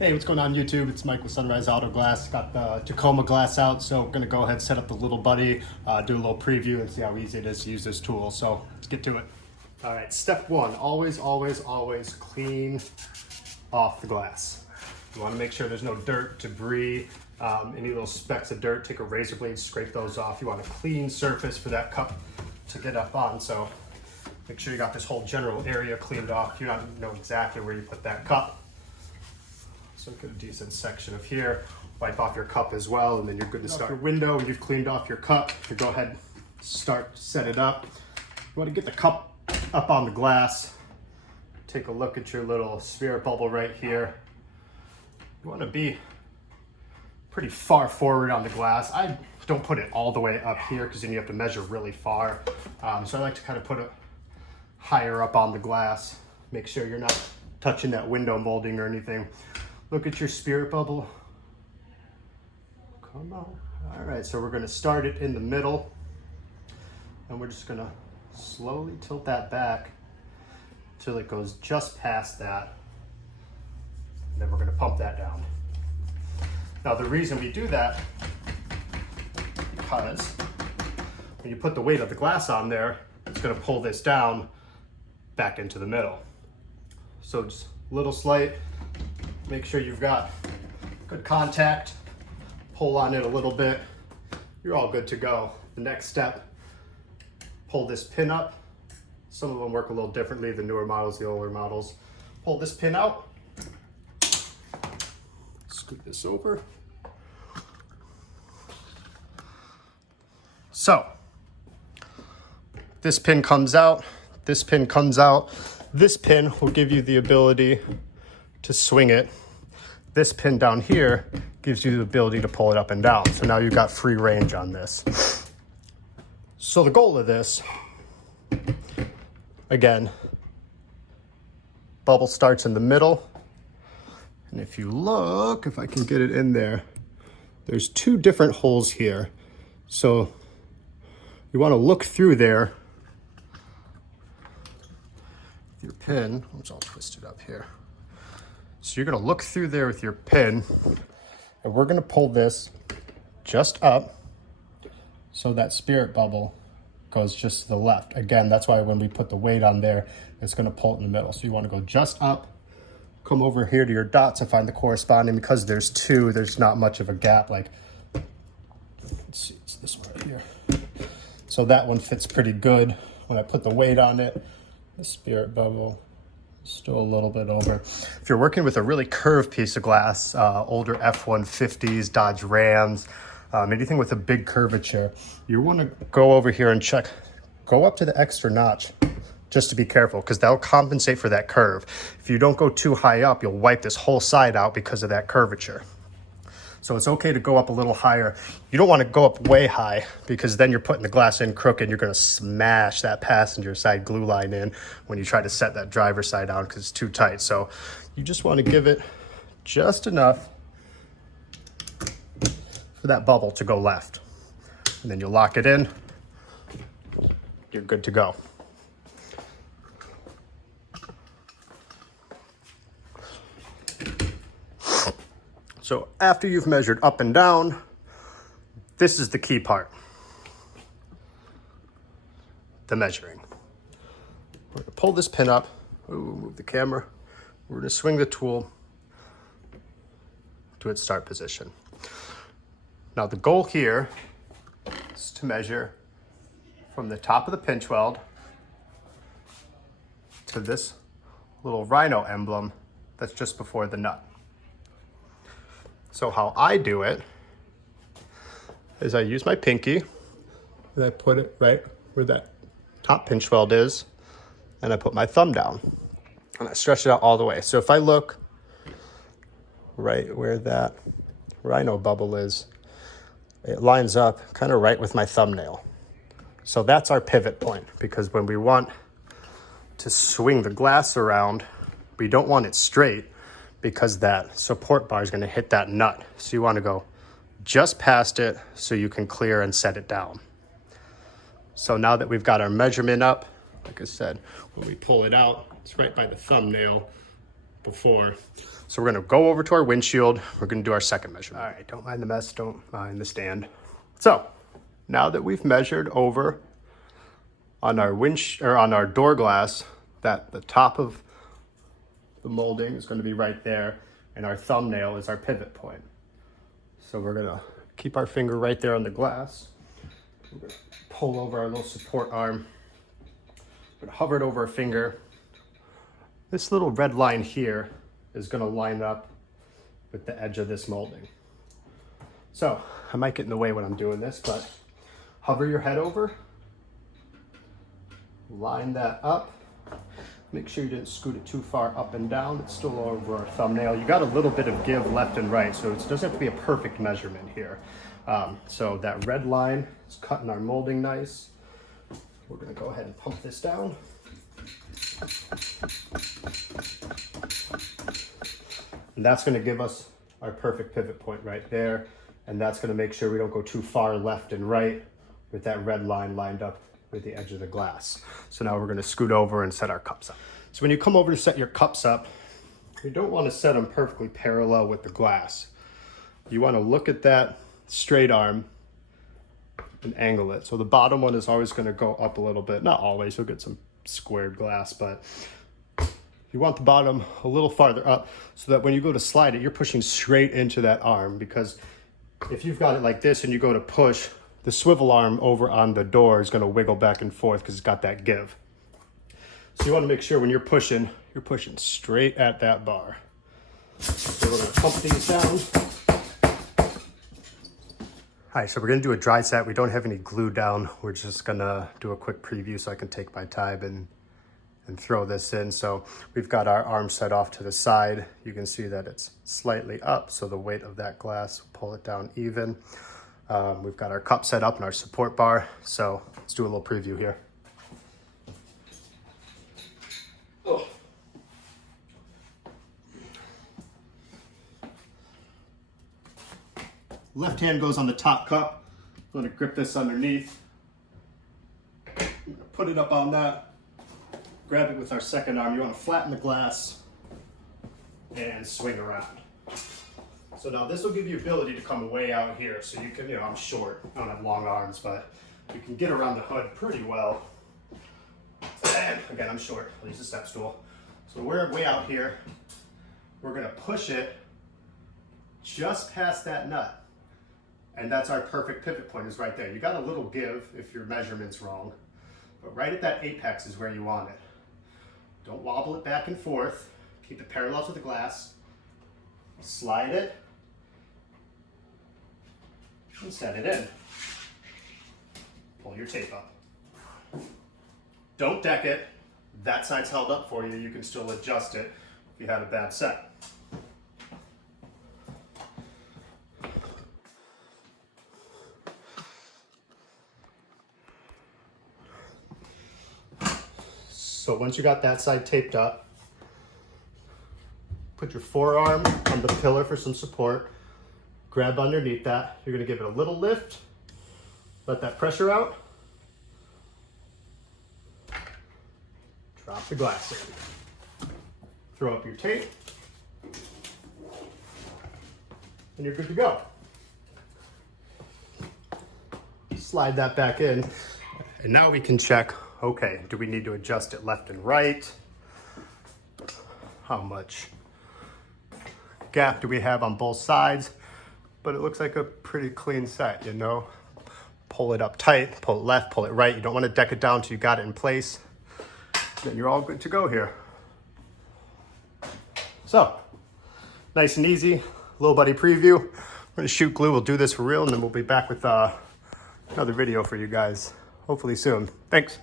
Hey, what's going on YouTube? It's Mike with Sunrise Auto Glass. Got the Tacoma glass out, so I'm gonna go ahead and set up the Lil Buddy, do a little preview and see how easy it is to use this tool. So let's get to it. All right, step one, always clean off the glass. You wanna make sure there's no dirt, debris, any little specks of dirt. Take a razor blade, scrape those off. You want a clean surface for that cup to get up on. So make sure you got this whole general area cleaned off. You don't know exactly where you put that cup. So get a decent section of here. Wipe off your cup as well, and then you're good to start. Your window, and you've cleaned off your cup, you go ahead, set it up. You want to get the cup up on the glass. Take a look at your little spirit bubble right here. You want to be pretty far forward on the glass. I don't put it all the way up here because then you have to measure really far. So I like to kind of put it higher up on the glass. Make sure you're not touching that window molding or anything. Look at your spirit bubble. Come on. All right, so we're gonna start it in the middle, and we're just gonna slowly tilt that back till it goes just past that. And then we're gonna pump that down. Now the reason we do that, because when you put the weight of the glass on there, it's gonna pull this down back into the middle. So just a little slight. Make sure you've got good contact, pull on it a little bit, you're all good to go. The next step, pull this pin up. Some of them work a little differently, the newer models, the older models. Pull this pin out, scoot this over. So, this pin comes out, this pin comes out. This pin will give you the ability to swing it. This pin down here gives you the ability to pull it up and down. So now you've got free range on this. So the goal of this, again, bubble starts in the middle. And if you look, if I can get it in there, there's two different holes here. So you want to look through there. Your pin, it's all twisted up here. So you're gonna look through there with your pin, and we're gonna pull this just up so that spirit bubble goes just to the left. Again, that's why when we put the weight on there, it's gonna pull it in the middle. So you wanna go just up, come over here to your dots and find the corresponding. Because there's two, there's not much of a gap. Like, let's see, it's this one right here. So that one fits pretty good. When I put the weight on it, the spirit bubble still a little bit over. If you're working with a really curved piece of glass, older F-150s, Dodge Rams, anything with a big curvature, you want to go over here and check, go up to the extra notch just to be careful, because that'll compensate for that curve. If you don't go too high up, you'll wipe this whole side out because of that curvature. So it's okay to go up a little higher. You don't want to go up way high, because then you're putting the glass in crooked. You're going to smash that passenger side glue line in when you try to set that driver's side down because it's too tight. So you just want to give it just enough for that bubble to go left. And then you lock it in. You're good to go. So after you've measured up and down, this is the key part, the measuring. We're gonna pull this pin up, move the camera, we're gonna swing the tool to its start position. Now the goal here is to measure from the top of the pinch weld to this little rhino emblem that's just before the nut. So how I do it is I use my pinky and I put it right where that top pinch weld is, and I put my thumb down and I stretch it out all the way. So if I look right where that rhino bubble is, it lines up kind of right with my thumbnail. So that's our pivot point, because when we want to swing the glass around, we don't want it straight, because that support bar is going to hit that nut. So you want to go just past it so you can clear and set it down. So now that we've got our measurement up, like I said, when we pull it out, it's right by the thumbnail before. So we're gonna go over to our windshield. We're gonna do our second measurement. All right, don't mind the mess, don't mind the stand. So now that we've measured over on our door glass, that the top of the molding is gonna be right there, and our thumbnail is our pivot point. So we're gonna keep our finger right there on the glass. We're gonna pull over our little support arm. We're gonna hover it over our finger. This little red line here is gonna line up with the edge of this molding. So I might get in the way when I'm doing this, but hover your head over, line that up. Make sure you didn't scoot it too far up and down. It's still over our thumbnail. You got a little bit of give left and right, so it doesn't have to be a perfect measurement here. So that red line is cutting our molding nice. We're gonna go ahead and pump this down. And that's gonna give us our perfect pivot point right there. And that's gonna make sure we don't go too far left and right with that red line lined up with the edge of the glass. So now we're gonna scoot over and set our cups up. So when you come over to set your cups up, you don't wanna set them perfectly parallel with the glass. You wanna look at that straight arm and angle it. So the bottom one is always gonna go up a little bit. Not always, you'll get some squared glass, but you want the bottom a little farther up so that when you go to slide it, you're pushing straight into that arm, because if you've got it like this and you go to push, the swivel arm over on the door is going to wiggle back and forth because it's got that give. So you want to make sure when you're pushing straight at that bar. So we're going to pump these down. All right, so we're going to do a dry set. We don't have any glue down. We're just going to do a quick preview so I can take my time and throw this in. So we've got our arm set off to the side. You can see that it's slightly up, so the weight of that glass will pull it down even. We've got our cup set up and our support bar. So let's do a little preview here. Oh. Left hand goes on the top cup. I'm gonna grip this underneath. I'm gonna put it up on that. Grab it with our second arm. You wanna flatten the glass and swing around. So now this will give you ability to come way out here. So you can, I'm short, I don't have long arms, but you can get around the hood pretty well. And again, I'm short, I'll use a step stool. So we're way out here. We're gonna push it just past that nut. And that's our perfect pivot point, is right there. You got a little give if your measurement's wrong, but right at that apex is where you want it. Don't wobble it back and forth. Keep it parallel to the glass. Slide it and set it in. Pull your tape up. Don't deck it. That side's held up for you. You can still adjust it if you had a bad set. So once you got that side taped up, put your forearm on the pillar for some support. Grab underneath that. You're gonna give it a little lift. Let that pressure out. Drop the glass in. Throw up your tape. And you're good to go. Slide that back in. And now we can check, okay, do we need to adjust it left and right? How much gap do we have on both sides? But it looks like a pretty clean set, Pull it up tight, pull it left, pull it right. You don't want to deck it down till you got it in place. Then you're all good to go here. So, nice and easy, Lil Buddy preview. We're gonna shoot glue, we'll do this for real, and then we'll be back with another video for you guys, hopefully soon. Thanks.